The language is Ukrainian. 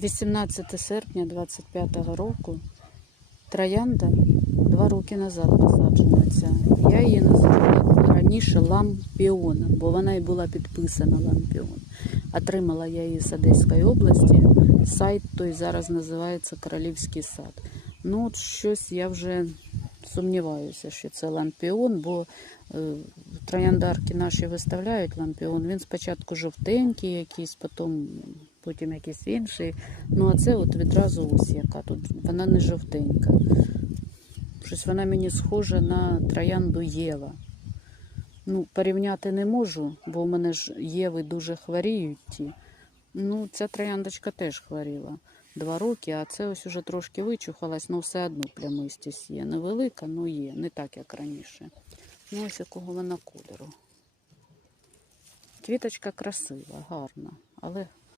18 серпня 25-го року троянда два роки назад посаджена ця. Я її називала раніше лампіон, бо вона і була підписана лампіон. Отримала я її з Одеської області. Сайт той зараз називається Королівський сад. Ну, от щось я вже сумніваюся, що це лампіон, бо е, трояндарки наші виставляють лампіон. Він спочатку жовтенький якийсь, потім, потім якийсь інший. Ну, а це от відразу ось яка тут. Вона не жовтенька. Щось вона мені схожа на троянду Єва. Ну, порівняти не можу, бо у мене ж Єви дуже хворіють ті. Ну, ця трояндочка теж хворіла два роки, а це ось уже трошки вичухалась, але все одно плямистість є. Невелика, але є, не так, як раніше. Ну, ось якого вона кольору. Квіточка красива, гарна, але